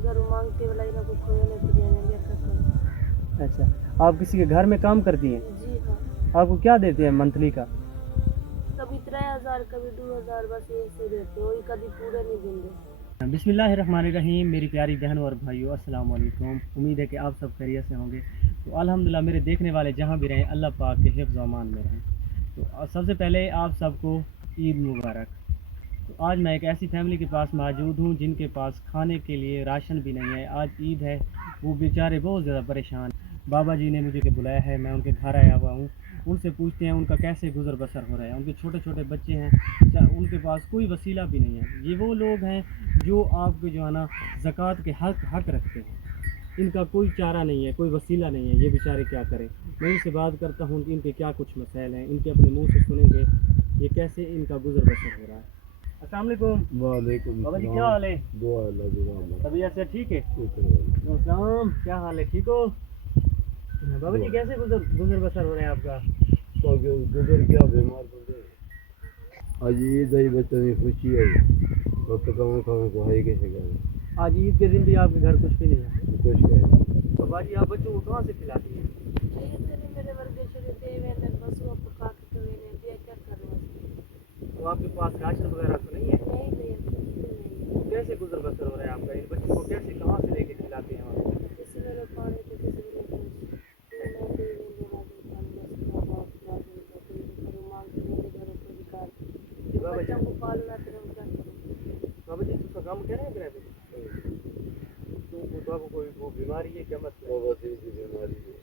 घर मांगते वाला ना कुछ खोए नहीं तो देने क्या करूं। अच्छा, आप किसी के घर में काम करती हैं? जी हाँ, आपको क्या देते हैं मंथली का? कभी 3000 कभी 2000 बस ऐसे देते वही कभी पूरे नहीं देंगे। बिस्मिल्लाहिर्रहमानिर्रहीम। मेरी प्यारी बहनों और भाइयों, अस्सलाम वालेकुम। उम्मीद है कि आप सब खैरियत से होंगे। तो अल्हम्दुलिल्लाह मेरे देखने वाले जहाँ भी रहें, अल्लाह पाक के हिफ्ज़ व अमान में रहें। तो सबसे पहले आप सबको ईद मुबारक। तो आज मैं एक ऐसी फैमिली के पास मौजूद हूँ जिनके पास खाने के लिए राशन भी नहीं है। आज ईद है, वो बेचारे बहुत ज़्यादा परेशान। बाबा जी ने मुझे बुलाया है, मैं उनके घर आया हुआ हूँ। उनसे पूछते हैं उनका कैसे गुजर बसर हो रहा है। उनके छोटे छोटे बच्चे हैं, उनके पास कोई वसीला भी नहीं है। ये वो लोग हैं जो आपके जो है ना ज़कात के हक रखते हैं। इनका कोई चारा नहीं है, कोई वसीला नहीं है, ये बेचारे क्या करें। मैं इनसे बात करता हूँ कि इनके क्या कुछ मसाइल हैं, इनके अपने मुंह से सुनेंगे ये कैसे इनका गुजर बसर हो रहा है। अस्सलाम वालेकुम। वालेकुम बाबा जी सलाम। क्या हाल है? दुआ अल्लाह की रहमत। तबीयत से ठीक है? शुक्र है। अस्सलाम, क्या हाल है, ठीक हो? बाबा जी कैसे गुजर बसर हो रहे हैं आपका? तो गुजर क्या बीमार बंदे आज ईद आई, बच्चों की खुशी है, वक्त कम को है कैसे गए आज ईद के दिन भी आपके घर कुछ भी नहीं है? कुछ है। बाबा जी आप बच्चों को कहाँ से खिलाती हैं? ये तेरे मेरे वर्गे शुरू थे मैंने बस वो पका के तो मैंने दिया क्या करूं। तो आपके पास राशन वगैरह तो नहीं है? नहीं भैया कुछ भी नहीं है। तो कैसे गुजर बसर हो रहा है आपका? इन बच्चों को कैसे कहाँ से लेके खिलाते हैं आप? किसी मेरे पानी तो किसी मेरे कुछ ये मैं दे देंगे राशन पानी बस खाना खिला देंगे कोई भी करूं मांगते मेरे घरों को निकाल बाबा जी, बच्चों को पालना फिर हम क्या करूं। बाबा जी उसका काम क्या है मेरा? तो वो बाबू कोई वो बीमारी है क्या मसला है? बवासीर की बीमारी है।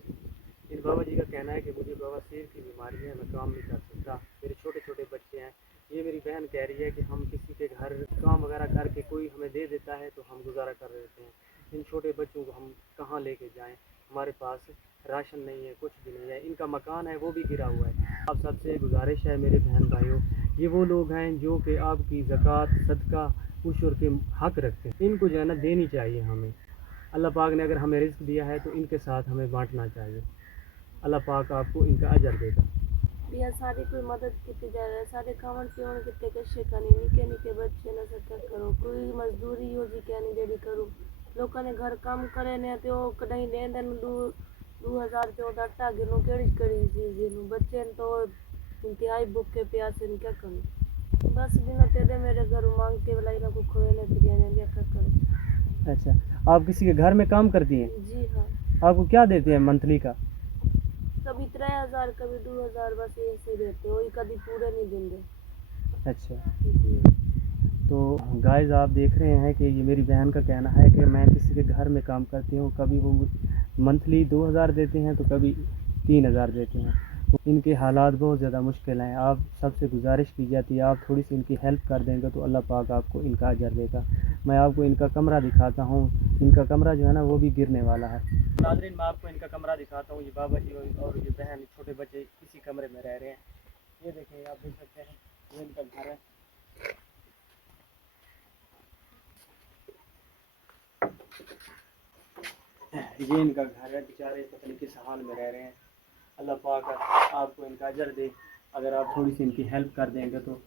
इन बाबा जी का कहना है कि मुझे बवासीर की बीमारी है, मैं काम नहीं कर सकता, मेरे छोटे छोटे बच्चे हैं। ये मेरी बहन कह रही है कि हम किसी के घर काम वगैरह करके कोई हमें दे देता है तो हम गुजारा कर लेते हैं। इन छोटे बच्चों को हम कहाँ लेके जाएं? हमारे पास राशन नहीं है, कुछ भी नहीं है। इनका मकान है वो भी गिरा हुआ है। आप सबसे गुजारिश है मेरे बहन भाइयों, ये वो लोग हैं जो कि आपकी ज़कात सदका उशर के हक रखते हैं। इनको जो है ना देनी चाहिए हमें। अल्लाह पाक ने अगर हमें रिस्क दिया है तो इनके साथ हमें बांटना चाहिए। अल्लाह पाक आपको इनका अजर देगा। भैया सारी कोई मदद की जा रहा है सारे खावन पीवन कितने कष्ट करनी निके निके बच्चे न सब क्या करो कोई मजदूरी हो जी क्या नहीं जेडी करूँ लोगों ने घर काम करे ने तो कहीं लेन देन 2000 पे आटा गिनो केड़ी केड़ी चीज गिनो बच्चे तो इंतहाई भूखे प्यासे ने क्या करूँ बस बिना तेरे मेरे घर मांगते वाला ना को खोए ने तो देने क्या करूँ। अच्छा, आप किसी के घर में काम करती हैं? जी हाँ, आपको क्या देते हैं मंथली का? कभी 3000 कभी 2000 बस ऐसे देते वही कभी पूरे नहीं देंगे। अच्छा, जी तो गाइस आप देख रहे हैं कि ये मेरी बहन का कहना है कि मैं किसी के घर में काम करती हूँ, कभी वो मंथली 2000 देते हैं तो कभी 3000 देते हैं। तो इनके हालात बहुत ज़्यादा मुश्किल हैं। आप सबसे गुजारिश की जाती है आप थोड़ी सी इनकी हेल्प कर देंगे तो अल्लाह पाक आपको इनका अजर देगा। मैं आपको इनका कमरा दिखाता हूँ। इनका कमरा जो है ना वो भी गिरने वाला है। नाज़रीन मैं आपको इनका कमरा दिखाता हूँ। ये बाबा जी और ये बहन छोटे बच्चे इसी कमरे में रह रहे हैं। ये देखें, आप देख सकते हैं ये इनका घर है। ये इनका घर है। बेचारे पता नहीं किस हाल में रह रहे हैं। अल्लाह पाक आपको इनका अजर दे अगर आप थोड़ी सी इनकी हेल्प कर देंगे तो।